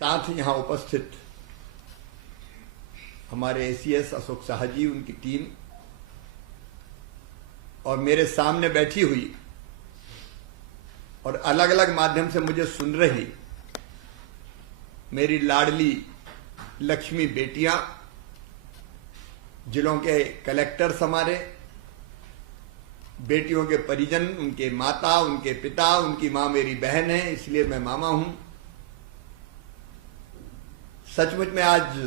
साथ यहाँ उपस्थित हमारे एसीएस अशोक शाह जी, उनकी टीम और मेरे सामने बैठी हुई और अलग अलग माध्यम से मुझे सुन रही मेरी लाडली लक्ष्मी बेटियां, जिलों के कलेक्टर्स हमारे, बेटियों के परिजन, उनके माता, उनके पिता, उनकी मां मेरी बहन है इसलिए मैं मामा हूं। सचमुच में आज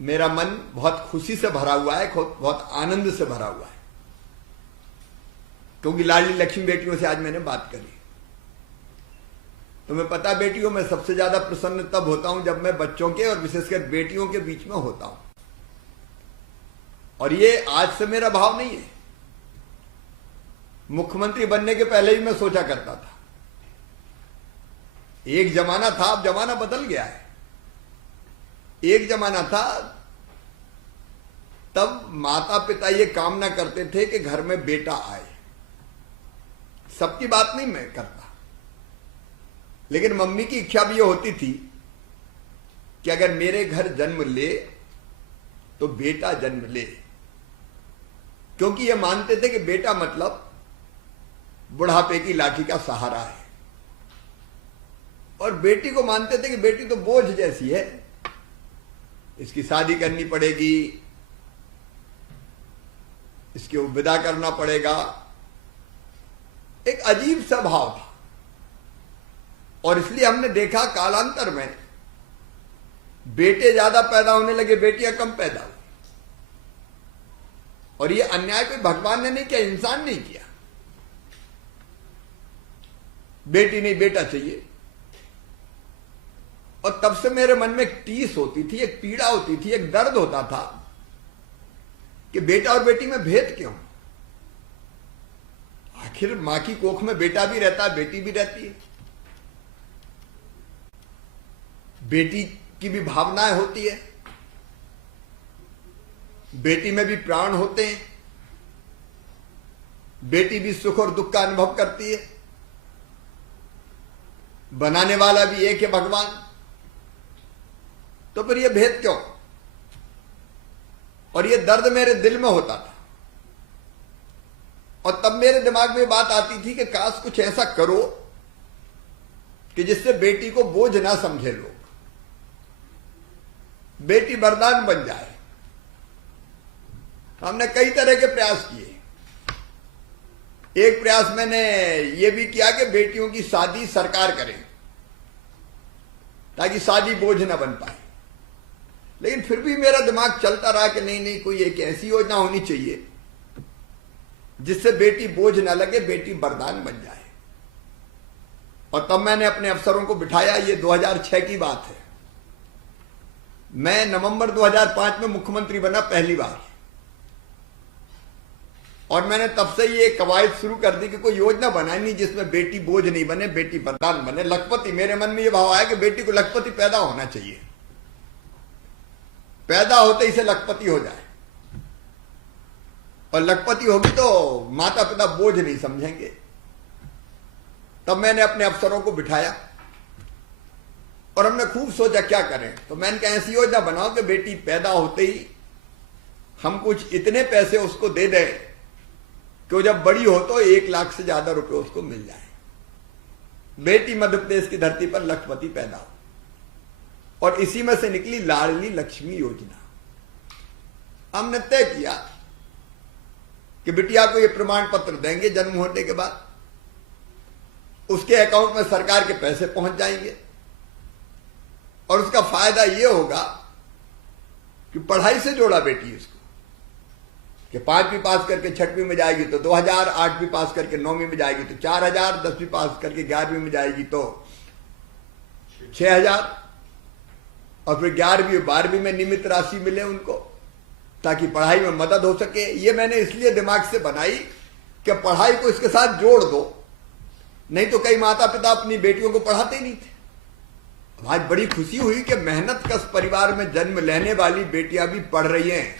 मेरा मन बहुत खुशी से भरा हुआ है, बहुत आनंद से भरा हुआ है, क्योंकि लाडली लक्ष्मी बेटियों से आज मैंने बात करी। तुम्हें पता बेटियों, मैं सबसे ज्यादा प्रसन्न तब होता हूं जब मैं बच्चों के और विशेषकर बेटियों के बीच में होता हूं, और ये आज से मेरा भाव नहीं है। मुख्यमंत्री बनने के पहले ही मैं सोचा करता था। एक जमाना था, अब जमाना बदल गया है। एक जमाना था तब माता पिता ये कामना करते थे कि घर में बेटा आए। सबकी बात नहीं मैं करता, लेकिन मम्मी की इच्छा भी ये होती थी कि अगर मेरे घर जन्म ले तो बेटा जन्म ले, क्योंकि ये मानते थे कि बेटा मतलब बुढ़ापे की लाठी का सहारा है, और बेटी को मानते थे कि बेटी तो बोझ जैसी है, इसकी शादी करनी पड़ेगी, इसको विदा करना पड़ेगा। एक अजीब सा भाव था, और इसलिए हमने देखा कालांतर में बेटे ज्यादा पैदा होने लगे, बेटियां कम पैदा हुई। और ये अन्याय कोई भगवान ने नहीं किया, इंसान नहीं किया। बेटी नहीं बेटा चाहिए, और तब से मेरे मन में एक टीस होती थी, एक पीड़ा होती थी, एक दर्द होता था कि बेटा और बेटी में भेद क्यों? आखिर मां की कोख में बेटा भी रहता है, बेटी भी रहती है। बेटी की भी भावनाएं होती है, बेटी में भी प्राण होते हैं, बेटी भी सुख और दुख का अनुभव करती है। बनाने वाला भी एक है, भगवान। तो फिर ये भेद क्यों? और ये दर्द मेरे दिल में होता था, और तब मेरे दिमाग में बात आती थी कि काश कुछ ऐसा करो कि जिससे बेटी को बोझ ना समझे लोग, बेटी वरदान बन जाए। हमने कई तरह के प्रयास किए। एक प्रयास मैंने ये भी किया कि बेटियों की शादी सरकार करे, ताकि शादी बोझ ना बन पाए। लेकिन फिर भी मेरा दिमाग चलता रहा कि नहीं नहीं, कोई एक ऐसी योजना होनी चाहिए जिससे बेटी बोझ ना लगे, बेटी वरदान बन जाए। और तब मैंने अपने अफसरों को बिठाया। ये 2006 की बात है। मैं नवंबर 2005 में मुख्यमंत्री बना पहली बार, और मैंने तब से ये कवायद शुरू कर दी कि कोई योजना बनानी जिसमें बेटी बोझ नहीं बने, बेटी वरदान बने। लखपति, मेरे मन में ये भाव आया कि बेटी को लखपति पैदा होना चाहिए, पैदा होते ही से लखपति हो जाए, और लखपति होगी तो माता पिता बोझ नहीं समझेंगे। तब मैंने अपने अफसरों को बिठाया और हमने खूब सोचा क्या करें। तो मैंने कहा ऐसी योजना बनाओ कि बेटी पैदा होते ही हम कुछ इतने पैसे उसको दे दें कि वो जब बड़ी हो तो 1 लाख से ज्यादा रुपए उसको मिल जाए। बेटी मध्य प्रदेश की धरती पर लखपति पैदा हो, और इसी में से निकली लाडली लक्ष्मी योजना। हमने तय किया कि बिटिया को ये प्रमाण पत्र देंगे जन्म होने के बाद, उसके अकाउंट में सरकार के पैसे पहुंच जाएंगे, और उसका फायदा ये होगा कि पढ़ाई से जोड़ा बेटी उसको, कि 5वीं पास करके 6वीं में जाएगी तो 2000, 8वीं पास करके 9वीं में जाएगी तो 4000, 10वीं पास करके 11वीं में जाएगी तो 6000, और फिर 11वीं 12वीं में नियमित राशि मिले उनको, ताकि पढ़ाई में मदद हो सके। ये मैंने इसलिए दिमाग से बनाई कि पढ़ाई को इसके साथ जोड़ दो, नहीं तो कई माता पिता अपनी बेटियों को पढ़ाते ही नहीं थे। आज बड़ी खुशी हुई कि मेहनत कश परिवार में जन्म लेने वाली बेटियां भी पढ़ रही हैं,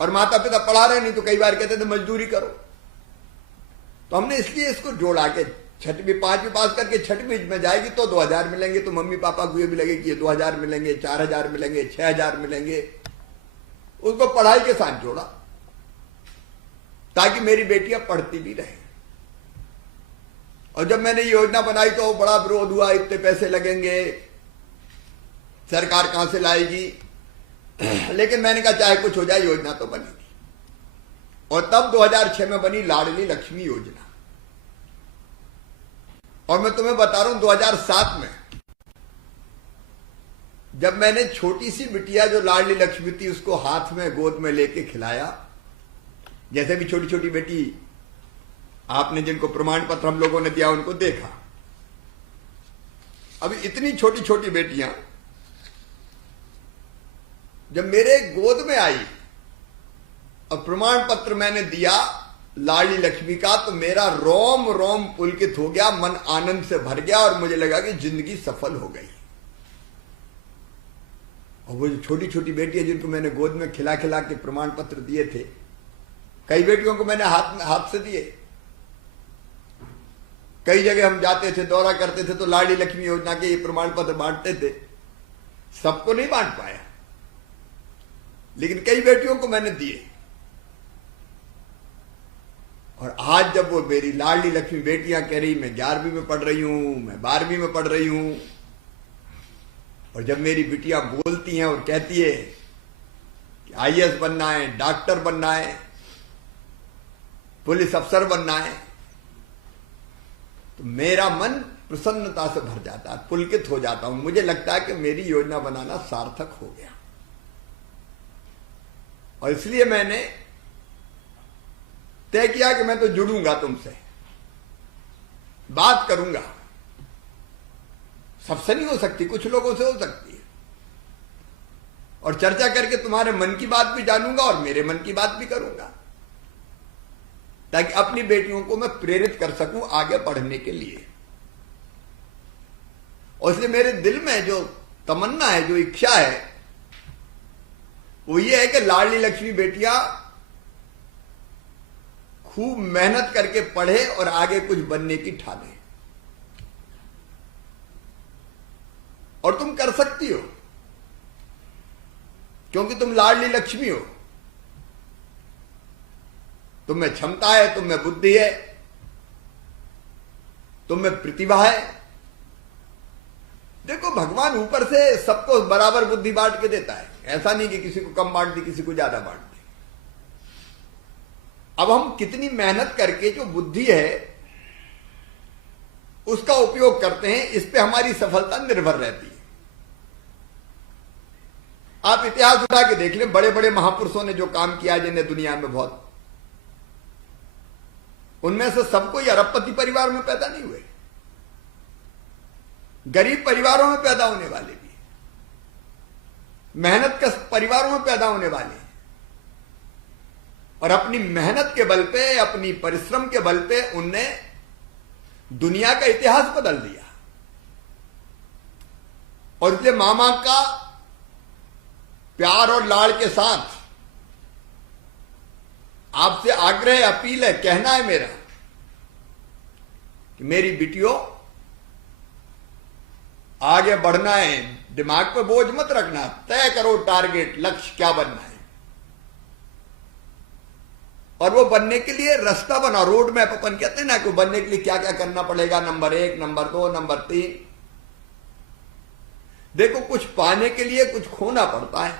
और माता पिता पढ़ा रहे, नहीं तो कई बार कहते थे मजदूरी करो। तो हमने इसलिए इसको जोड़ा के छठवीं पांचवी पास करके छठवीं में जाएगी तो 2000 मिलेंगे, तो मम्मी पापा को ये भी लगे कि ये 2000 मिलेंगे, 4000 मिलेंगे, 6000 मिलेंगे। उसको पढ़ाई के साथ जोड़ा ताकि मेरी बेटियां पढ़ती भी रहे। और जब मैंने ये योजना बनाई तो बड़ा विरोध हुआ, इतने पैसे लगेंगे, सरकार कहां से लाएगी। लेकिन मैंने कहा चाहे कुछ हो जाए, योजना तो बनेगी। और तब 2006 में बनी लाडली लक्ष्मी योजना। और मैं तुम्हें बता रहा हूं 2007 में जब मैंने छोटी सी बिटिया जो लाडली लक्ष्मी थी उसको हाथ में गोद में लेके खिलाया, जैसे भी छोटी छोटी बेटी आपने जिनको प्रमाण पत्र हम लोगों ने दिया उनको देखा। अभी इतनी छोटी छोटी बेटियां जब मेरे गोद में आई और प्रमाण पत्र मैंने दिया लाडली लक्ष्मी का, तो मेरा रोम रोम पुलकित हो गया, मन आनंद से भर गया और मुझे लगा कि जिंदगी सफल हो गई। और वो जो छोटी छोटी बेटियां जिनको मैंने गोद में खिला खिला के प्रमाण पत्र दिए थे, कई बेटियों को मैंने हाथ से दिए। कई जगह हम जाते थे, दौरा करते थे, तो लाडली लक्ष्मी योजना के ये प्रमाण पत्र बांटते थे। सबको नहीं बांट पाया, लेकिन कई बेटियों को मैंने दिए। और आज जब वो मेरी लाडली लक्ष्मी बेटियां कह रही मैं 11वीं में पढ़ रही हूं, मैं 12वीं में पढ़ रही हूं, और जब मेरी बिटियां बोलती हैं और कहती है कि आईएएस बनना है, डॉक्टर बनना है, पुलिस अफसर बनना है, तो मेरा मन प्रसन्नता से भर जाता है, पुलकित हो जाता हूं। मुझे लगता है कि मेरी योजना बनाना सार्थक हो गया। और इसलिए मैंने तय किया कि मैं तो जुड़ूंगा तुमसे, बात करूंगा। सबसे नहीं हो सकती, कुछ लोगों से हो सकती है। और चर्चा करके तुम्हारे मन की बात भी जानूंगा और मेरे मन की बात भी करूंगा, ताकि अपनी बेटियों को मैं प्रेरित कर सकूं आगे बढ़ने के लिए। और इसलिए मेरे दिल में जो तमन्ना है, जो इच्छा है, वो ये है कि लाडली लक्ष्मी बेटियां खूब मेहनत करके पढ़े और आगे कुछ बनने की ठाने। और तुम कर सकती हो, क्योंकि तुम लाडली लक्ष्मी हो। तुम में क्षमता है, तुम में बुद्धि है, तुम में प्रतिभा है। देखो, भगवान ऊपर से सबको बराबर बुद्धि बांट के देता है। ऐसा नहीं कि किसी को कम बांट दी, किसी को ज्यादा बांट दी। अब हम कितनी मेहनत करके जो बुद्धि है उसका उपयोग करते हैं, इस पे हमारी सफलता निर्भर रहती है। आप इतिहास उठा के देख लें, बड़े बड़े महापुरुषों ने जो काम किया, जिन्हें दुनिया में बहुत, उनमें से सब कोई अरबपति परिवार में पैदा नहीं हुए। गरीब परिवारों में पैदा होने वाले भी, मेहनत के परिवारों में पैदा होने वाले, और अपनी मेहनत के बल पे, अपनी परिश्रम के बल पे उनने दुनिया का इतिहास बदल दिया। और इसलिए मामा का प्यार और लाड़ के साथ आपसे आग्रह, अपील है, कहना है मेरा कि मेरी बिटियों, आगे बढ़ना है, दिमाग पे बोझ मत रखना, तय करो टारगेट, लक्ष्य क्या बनना है, और वो बनने के लिए रास्ता बना, रोड मैप अपन कहते हैं ना, कि बनने के लिए क्या क्या करना पड़ेगा, नंबर 1, नंबर 2, नंबर 3। देखो, कुछ पाने के लिए कुछ खोना पड़ता है,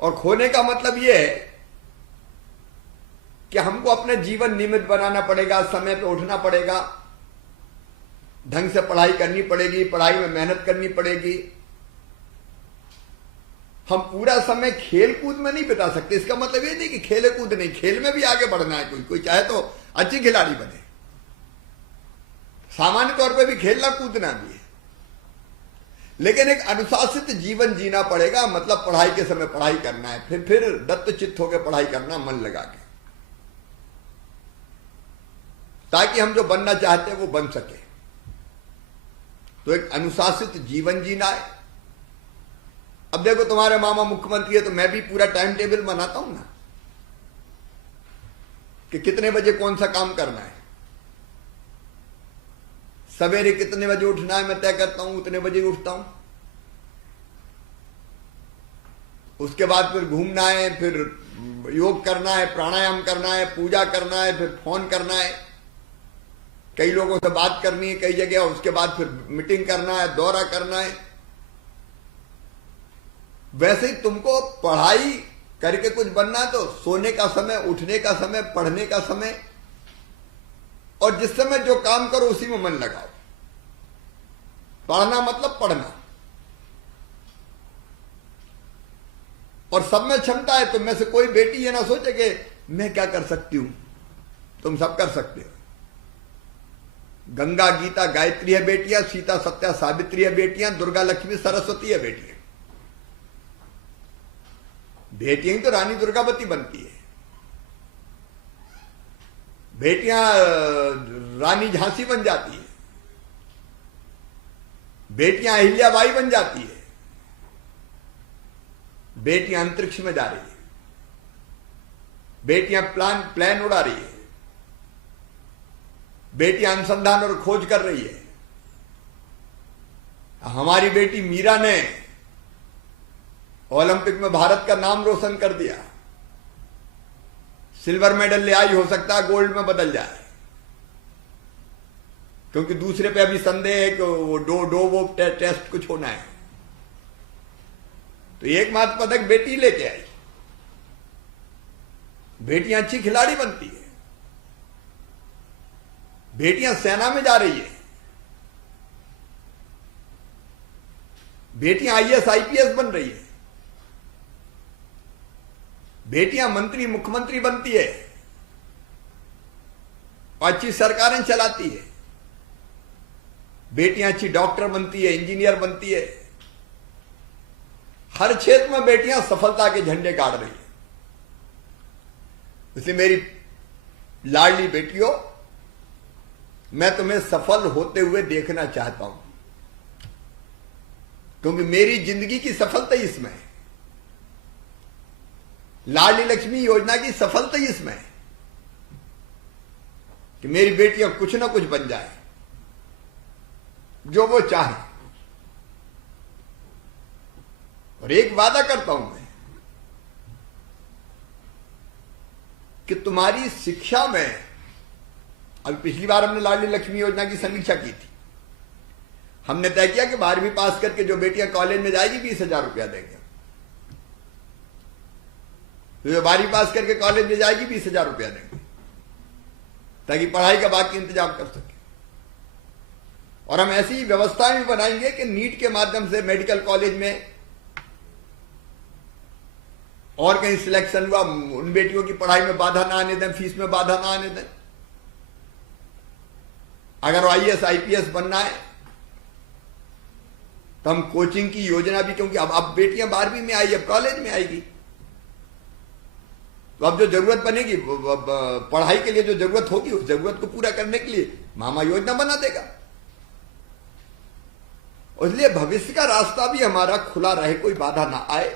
और खोने का मतलब यह है कि हमको अपने जीवन नियमित बनाना पड़ेगा, समय पे उठना पड़ेगा, ढंग से पढ़ाई करनी पड़ेगी, पढ़ाई में मेहनत करनी पड़ेगी। हम पूरा समय खेल कूद में नहीं बिता सकते। इसका मतलब ये नहीं कि खेले कूद नहीं, खेल में भी आगे बढ़ना है। कोई चाहे तो अच्छी खिलाड़ी बने, सामान्य तौर पे भी खेलना कूदना भी है, लेकिन एक अनुशासित जीवन जीना पड़ेगा। मतलब पढ़ाई के समय पढ़ाई करना है, फिर दत्तचित्त होकर पढ़ाई करना, मन लगा के, ताकि हम जो बनना चाहते हैं वो बन सके। तो एक अनुशासित जीवन जीना है। अब देखो, तुम्हारे मामा मुख्यमंत्री है, तो मैं भी पूरा टाइम टेबल बनाता हूं ना, कि कितने बजे कौन सा काम करना है। सवेरे कितने बजे उठना है मैं तय करता हूं, उतने बजे उठता हूं। उसके बाद फिर घूमना है, फिर योग करना है, प्राणायाम करना है, पूजा करना है, फिर फोन करना है, कई लोगों से बात करनी है कई जगह, उसके बाद फिर मीटिंग करना है, दौरा करना है। वैसे ही तुमको पढ़ाई करके कुछ बनना है तो सोने का समय, उठने का समय, पढ़ने का समय, और जिस समय जो काम करो उसी में मन लगाओ। पढ़ना मतलब पढ़ना, और सब में क्षमता है। तुम में से कोई बेटी ये ना सोचे कि मैं क्या कर सकती हूं, तुम सब कर सकते हो। गंगा गीता गायत्री है बेटियां, सीता सत्या सावित्री है बेटियां, दुर्गा लक्ष्मी सरस्वती है बेटियां। बेटियां ही तो रानी दुर्गावती बनती है, बेटियां रानी झांसी बन जाती है, बेटियां अहिल्याबाई बन जाती है, बेटियां अंतरिक्ष में जा रही है, बेटियां प्लेन उड़ा रही है, बेटियां अनुसंधान और खोज कर रही है। हमारी बेटी मीरा ने ओलंपिक में भारत का नाम रोशन कर दिया। सिल्वर मेडल ले आई, हो सकता है गोल्ड में बदल जाए, क्योंकि दूसरे पे अभी संदेह है कि वो टेस्ट कुछ होना है। तो एकमात्र पदक बेटी लेके आई। बेटियां अच्छी खिलाड़ी बनती है, बेटियां सेना में जा रही है, बेटियां आईएएस आईपीएस बन रही है, बेटियां मंत्री मुख्यमंत्री बनती है, अच्छी सरकारें चलाती है, बेटियां अच्छी डॉक्टर बनती है, इंजीनियर बनती है। हर क्षेत्र में बेटियां सफलता के झंडे गाड़ रही है। इसलिए मेरी लाडली बेटियों, मैं तुम्हें सफल होते हुए देखना चाहता हूं, क्योंकि मेरी जिंदगी की सफलता इसमें है। लाडली लक्ष्मी योजना की सफलता इसमें है कि मेरी बेटियां कुछ ना कुछ बन जाए, जो वो चाहे। और एक वादा करता हूं मैं कि तुम्हारी शिक्षा में, अभी पिछली बार हमने लाडली लक्ष्मी योजना की समीक्षा की थी, हमने तय किया कि 12वीं पास करके जो बेटियां कॉलेज में जाएगी 20,000 रुपया देंगे। तो जो 12वीं पास करके कॉलेज में जाएगी 20,000 रुपया देंगे, ताकि पढ़ाई का बाकी इंतजाम कर सके। और हम ऐसी व्यवस्थाएं भी बनाएंगे कि नीट के माध्यम से मेडिकल कॉलेज में और कहीं सिलेक्शन हुआ, उन बेटियों की पढ़ाई में बाधा ना आने दें, फीस में बाधा ना आने दें। अगर आईएएस आईपीएस बनना है तो हम कोचिंग की योजना भी, क्योंकि अब बेटियां 12वीं में आई, अब कॉलेज में आएगी, तो अब जो जरूरत बनेगी पढ़ाई के लिए, जो जरूरत होगी उस जरूरत को पूरा करने के लिए मामा योजना बना देगा। इसलिए भविष्य का रास्ता भी हमारा खुला रहे, कोई बाधा ना आए,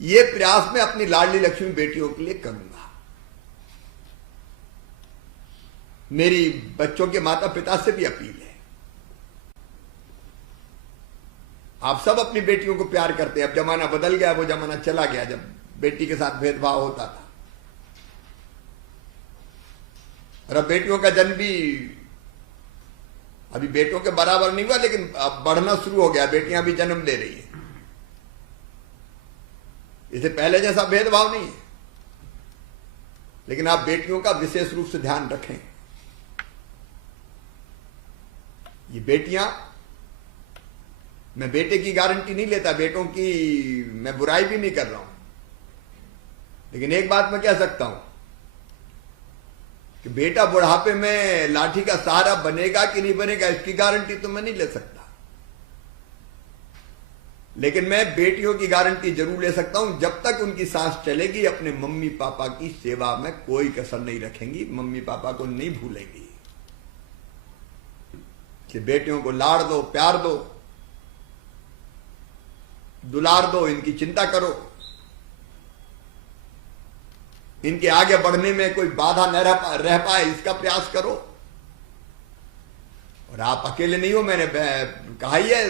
ये प्रयास मैं अपनी लाडली लक्ष्मी बेटियों के लिए करूंगा। मेरी बच्चों के माता पिता से भी अपील है, आप सब अपनी बेटियों को प्यार करते हैं। अब जमाना बदल गया, वो जमाना चला गया जब बेटी के साथ भेदभाव होता था। और अब बेटियों का जन्म भी अभी बेटों के बराबर नहीं हुआ, लेकिन अब बढ़ना शुरू हो गया, बेटियां भी जन्म दे रही है। इसे पहले जैसा भेदभाव नहीं है, लेकिन आप बेटियों का विशेष रूप से ध्यान रखें। ये बेटियां, मैं बेटे की गारंटी नहीं लेता, बेटों की मैं बुराई भी नहीं कर रहा हूं, लेकिन एक बात मैं कह सकता हूं कि बेटा बुढ़ापे में लाठी का सहारा बनेगा कि नहीं बनेगा, इसकी गारंटी तो मैं नहीं ले सकता। लेकिन मैं बेटियों की गारंटी जरूर ले सकता हूं, जब तक उनकी सांस चलेगी अपने मम्मी पापा की सेवा में कोई कसर नहीं रखेंगी, मम्मी पापा को नहीं भूलेंगी। कि बेटियों को लाड़ दो, प्यार दो, दुलार दो, इनकी चिंता करो, इनके आगे बढ़ने में कोई बाधा न रह पाए इसका प्रयास करो। और आप अकेले नहीं हो, मैंने कहा ही है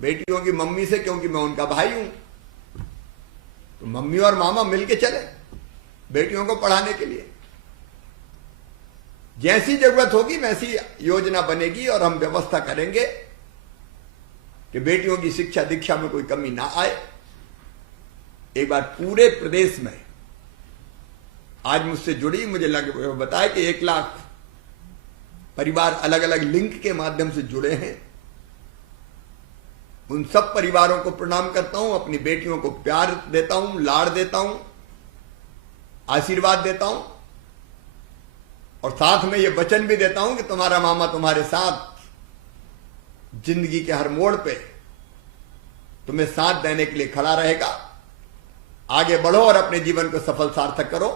बेटियों की मम्मी से, क्योंकि मैं उनका भाई हूं। तो मम्मी और मामा मिलके चले बेटियों को पढ़ाने के लिए। जैसी जरूरत होगी वैसी योजना बनेगी और हम व्यवस्था करेंगे कि बेटियों की शिक्षा दीक्षा में कोई कमी ना आए। एक बार पूरे प्रदेश में आज मुझसे जुड़ी, मुझे बताया कि 1 लाख परिवार अलग अलग लिंक के माध्यम से जुड़े हैं। उन सब परिवारों को प्रणाम करता हूं, अपनी बेटियों को प्यार देता हूं, लाड़ देता हूं, आशीर्वाद देता हूं और साथ में यह वचन भी देता हूं कि तुम्हारा मामा तुम्हारे साथ जिंदगी के हर मोड़ पे तुम्हें साथ देने के लिए खड़ा रहेगा। आगे बढ़ो और अपने जीवन को सफल सार्थक करो।